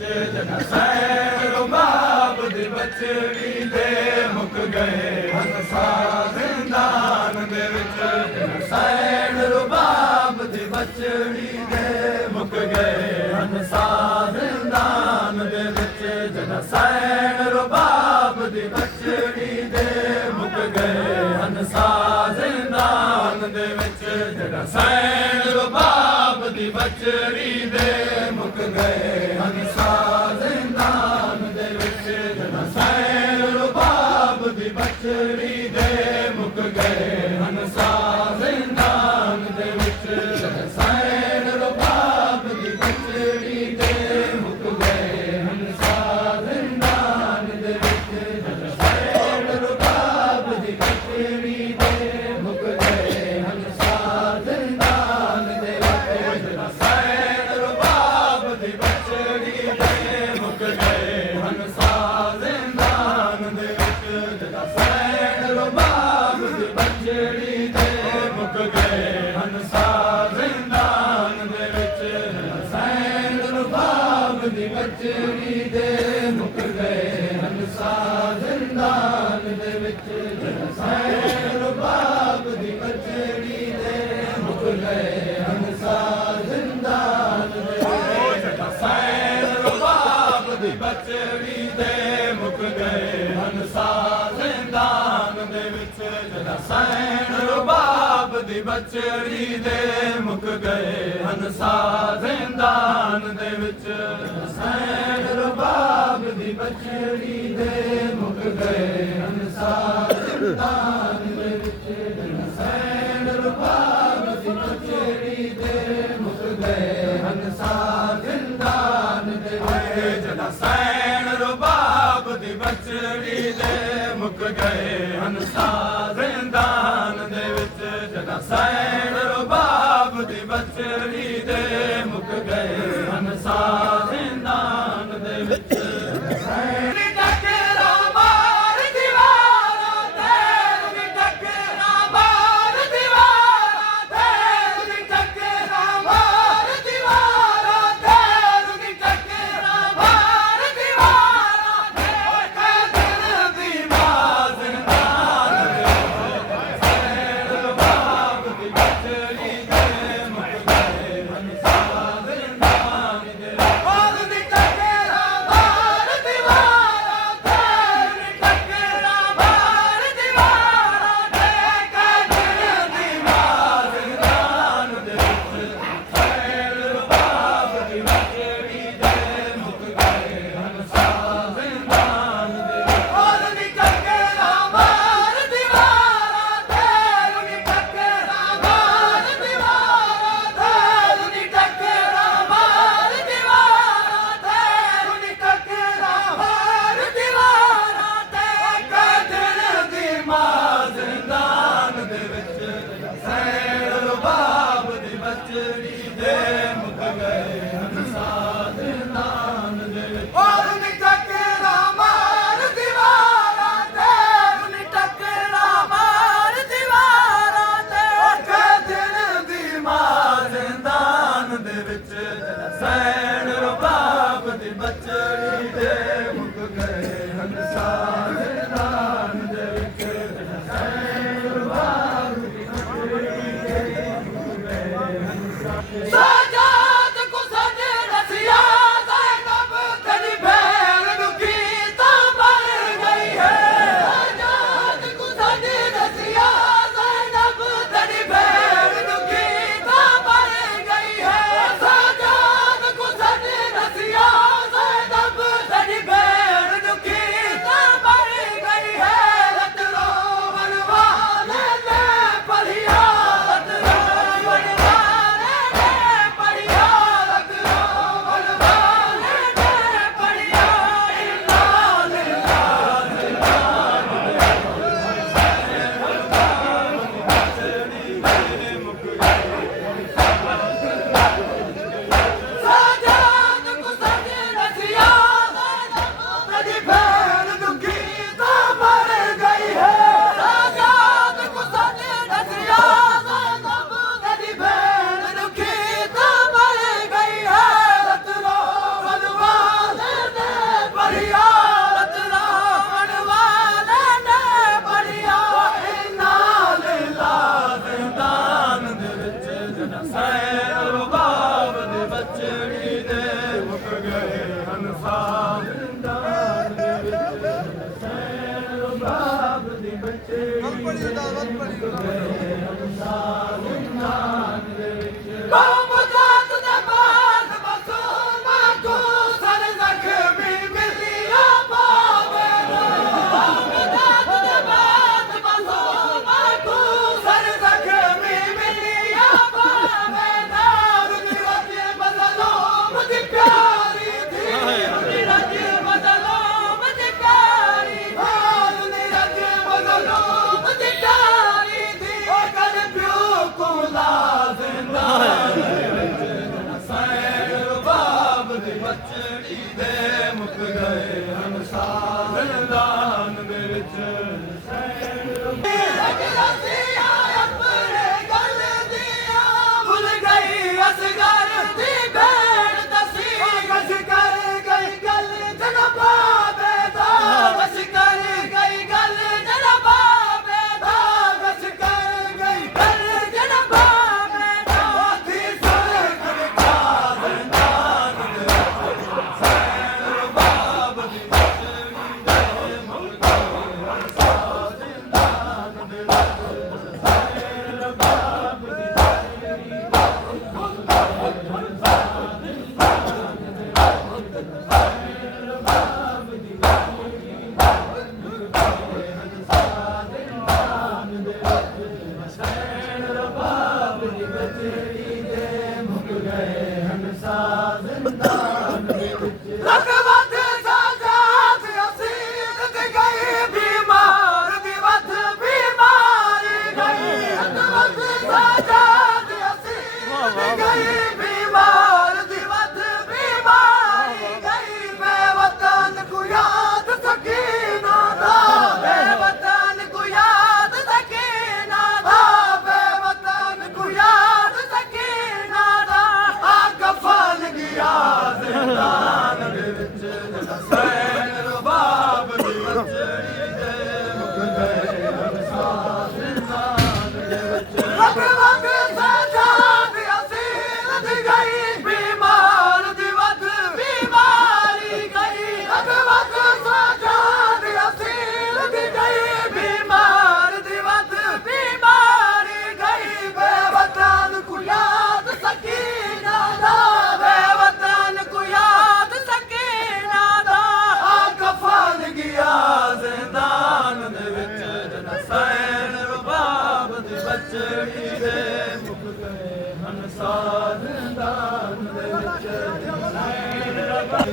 ਜਨ ਸੈਣ ਰਬਾਬ ਦੀ ਬਚੜੀ ਦੇ ਮੁੱਕ ਗਏ ਹੰਸਾ ਜ਼ਿੰਦਾਨ ਦੇ ਵਿੱਚ। ਜਨ ਸੈਣ ਰਬਾਬ ਦੀ ਬਚੜੀ ਦੇ ਮੁੱਕ ਗਏ ਹੰਸਾ ਜ਼ਿੰਦਾਨ ਦੇ ਵਿੱਚ। ਜਨ ਸੈਣ ਰਬਾਬ ਦੀ ਬਚੜੀ ਦੇ ਮੁੱਕ ਗਏ ਹੰਸਾ ਜ਼ਿੰਦਾਨ ਦੇ ਵਿੱਚ। ਜਨ ਸੈਣ ਰਬਾਬ ਦੀ ਬਚੜੀ ਦੇ ਮੁੱਕ ਗਏ ਹੰਸਾ ਜ਼ਿੰਦਾਨ ਦੇ ਵਿੱਚ। ਜਨ ਸੈਣ ਰਬਾਬ ਦੀ ਬਚੜੀ ਦੇ ਮੁੱਕ ਗਏ ਹੰਸਾ ਜ਼ਿੰਦਾਨ ਦੇ ਵਿੱਚ। ਜਨ ਸੈਣ ਰਬਾਬ ਦੀ ਬਚੜੀ ਦੇ ਮੁੱਕ ਗਏ ਹੰਸਾ ਜ਼ਿੰਦਾਨ ਦੇ ਵਿੱਚ। ਜਨ ਸੈਣ ਰਬਾਬ ਦੀ ਬਚੜੀ ਦੇ ਮੁੱਕ ਗਏ ਹੰਸਾ ਜ਼ਿੰਦਾਨ ਦੇ ਵਿੱਚ। ਜਨ ਸੈਣ ਰਬਾਬ ਦੀ ਬਚੜੀ ਦੇ ਮੁੱਕ ਗਏ ਹੰਸਾ ਜ਼ਿੰਦਾਨ ਦੇ ਵਿੱਚ। ਜਨ ਸੈਣ ਰਬਾਬ ਦੀ ਬਚੜੀ ਦੇ ਮੁੱਕ ਗਏ ਹੰਸਾ ਜ਼ਿੰਦਾਨ ਦੇ ਵਿੱਚ। ਜਨ ਸੈਣ ਰਬਾਬ ਦੀ ਬਚੜੀ ਦੇ ਮੁੱਕ ਗਏ ਹੰਸਾ ਜ਼ਿੰਦਾਨ ਦੇ ਵਿੱਚ। ਜਨ ਸੈਣ ਰਬਾਬ ਦੀ ਬਚੜੀ ਦੇ ਮੁੱਕ ਗਏ ਹੰਸਾ ਜ਼ਿੰਦਾਨ ਦੇ ਵਿੱਚ। ਜਨ ਸੈਣ ਰਬਾਬ ਦੀ ਬਚੜੀ ਦੇ ਮੁੱਕ ਗਏ ਹੰਸਾ ਜ਼ਿੰਦਾਨ ਦੇ ਵਿੱਚ। ਜਨ ਸੈਣ ਰਬਾਬ ਦੀ ਬਚੜੀ ਦੇ ਮੁੱਕ ਗਏ ਹੰਸਾ ਜ਼ਿੰਦਾਨ ਦੇ ਵਿੱਚ। ਜਨ ਸੈਣ ਰਬਾਬ ਦੀ ਬਚੜੀ ਦੇ ਮੁੱਕ ਗਏ ਹੰਸਾ ਜ਼ਿੰਦਾਨ ਦੇ ਵਿੱਚ। ਜਨ ਸੈਣ ਰਬਾਬ ਦੀ ਬਚੜੀ ਦੇ ਮੁੱਕ ਗਏ ਹੰਸਾ ਜ਼ਿੰਦਾਨ ਦੇ ਵਿੱਚ। ਜਨ ਸੈਣ ਰਬਾਬ ਦੀ ਬਚੜੀ ਦੇ ਮੁੱਕ ਗਏ ਹੰਸਾ ਜ਼ਿੰਦਾਨ ਦੇ ਵਿੱਚ। ਜਨ ਸੈਣ ਰਬਾਬ ਦੀ ਬਚੜੀ ਦੇ ਮੁੱਕ ਗਏ ਹੰਸਾ ਜ਼ਿੰਦਾਨ ਦੇ ਵਿੱਚ। ਸੈਣ ਰਬਾਬ ਦੀ ਬਚੜੀ ਦੇ ਮੁੱਕ ਗਏ ਹੰਸਾ ਜ਼ਿੰਦਾਨ ਦੇ ਵਿੱਚ। ਸੈਣ ਰਬਾਬ ਦੀ ਬਚੜੀ ਦੇ ਮੁੱਕ ਗਏ ਹੰਸਾ। ਸਾਜਾਦ ਕੋ ਸਾਡੇ ਰਸਿਆ ਜ਼ੈਨਬ ਤੇਰੀ ਭੈਣ ਨੂੰ ਕੀਤਾ ਮਰ ਗਈ ਹੈ। ਸਾਜਾਦ ਕੋ ਸਾਡੇ ਰਸਿਆ ਜ਼ੈਨਬ ਤੇਰੀ ਭੈਣ ਨੂੰ ਕੀਤਾ ਮਰ ਗਈ ਹੈ। ਸਾਜਾਦ ਕੋ ਸਾਡੇ ਰਸਿਆ ਜ਼ੈਨਬ ਤੇਰੀ ਭੈਣ ਗਏ ਹਨ ਸਾਜ਼ਿੰਦਾਨ ਦੇ ਵਿੱਚ ਸੈਣ ਰਬਾਬ ਦੀ ਬੱਚੜੀ ਕੌਮ ਜਾਤ ਦੇ ਬਾਦ ਮਾਸੂਮਾਂ ਕੋ ਸਰ ਜ਼ਖਮੀ ਮਿਲਿਆ ਪਾਵੇ ਕੌਮ ਜਾਤ ਦੇ ਬਾਦ ਮਾਸੂਮਾਂ ਕੋ ਸਰ ਜ਼ਖਮੀ ਮਿਲਿਆ ਪਾਵੇ ਨਾਰ ਦੀ ਰੱਜ ਬਦਲੋ ਮੁਝੇ ਪਿਆਰੀ ਥੀ ਰੱਜ ਬਦਲੋ ਮੁਝੇ ਪਿਆਰੀ ਹਾਲ ਨੀ ਰੱਜ ਬਦਲੋ ਮੁਝੇ ਪਿਆਰੀ ਥੀ ਉਹ ਕਦ ਪਿਓ ਕੋ ਲਾਜ਼ਿੰਦਾ ਬੱਚੜੀ ਦੇ ਮੁੱਕ ਗਏ ਹਨ ਸਾਜ਼ਿੰਦਾਨ ਦੇ ਵਿੱਚ ਆਪਣੇ ਗੱਲ ਦੀਆਂ ਭੁੱਲ ਗਈ ਅਸਗਰ ਦੀ ਭੈਣ ਦਸੀ ਕਸ ਕਰ ਗਈ ਗੱਲ ਜਨਬਾ ਬੇਦਾ ਕਸ ਕਰ ਗਈ ਗੱਲ ਜਨਬਾ ਬੇਦਾ ਕਸ ਕਰ ਗਈ ਗੱਲ ਜਨਬਾ ਬੇਦਾ ਦੀ ਸਰਕ ਵਿਖਾ ਜ਼ਿੰਦਾਨ ਦੇ ਰਕਬਤ ਸਾਜਾਦ ਅਸੀਦ ਦੀ ਗਈ ਬਿਮਾਰ ਦੀ ਵੱਧ ਬਿਮਾਰੀ ਗਈ ਰਕਬਤ ਸਾਜਾਦ ਅਸੀਦ ਦੀ ਗਈ ਬਿਮਾਰ ਦੀ ਵੱਧ ਬਿਮਾਰੀ ਗਈ ਮੈਂ ਵਤਨ ਕੋ ਯਾਦ ਸਕੀਨਾ ਦਾ ਮੈਂ ਵਤਨ ਕੋ ਯਾਦ ਸਕੀਨਾ ਦਾ ਮੈਂ ਵਤਨ ਕੋ ਯਾਦ ਸਕੀਨਾ ਦਾ ਆ ਕਫਨ ਗਿਆ ਜ਼ਿੰਦਾਨ ਦੇ ਵਿੱਚ ਸੈਨ ਰਬਾਬ ਦੀ ਬੱਚੜੀ ਦੇ ਮੁੱਕ ਗਏ ਹਨ ਸਾਜ਼ਿੰਦਾਨ ਦੇ ਵਿੱਚ ਰਕਬਤ ਸਾਜਾਦ ਅਸੀਲ ਦੀ ਗਈ ਬਿਮਾਰ ਦੀ ਵੱਧ ਬਿਮਾਰੀ ਗਈ ਰਕਬਤ ਸਾਜਾਦ ਅਸੀਲ ਦੀ ਗਈ ਬਿਮਾਰ ਦੀ ਵੱਧ ਬਿਮਾਰੀ ਗਈ ਬੇਵਤਨ ਕੋ ਯਾਦ ਸਕੀਨਾ ਦਾ ਬੇਵਤਨ ਕੋ ਯਾਦ ਸਕੀਨਾ ਦਾ ਆ ਕਫਨ ਗਿਆ ਜ਼ਿੰਦਾਨ ਦੇ ਵਿੱਚ ਜਨ ਸੈਨ ਰਬਾਬ ਦੀ ਬੱਚੜੀ ਦੇ ਮੁੱਕ ਗਏ ਹਨ ਸਾਜ਼ਿੰਦਾਨ ਦੇ ਵਿੱਚ ਸੈਨ ਰਬਾਬ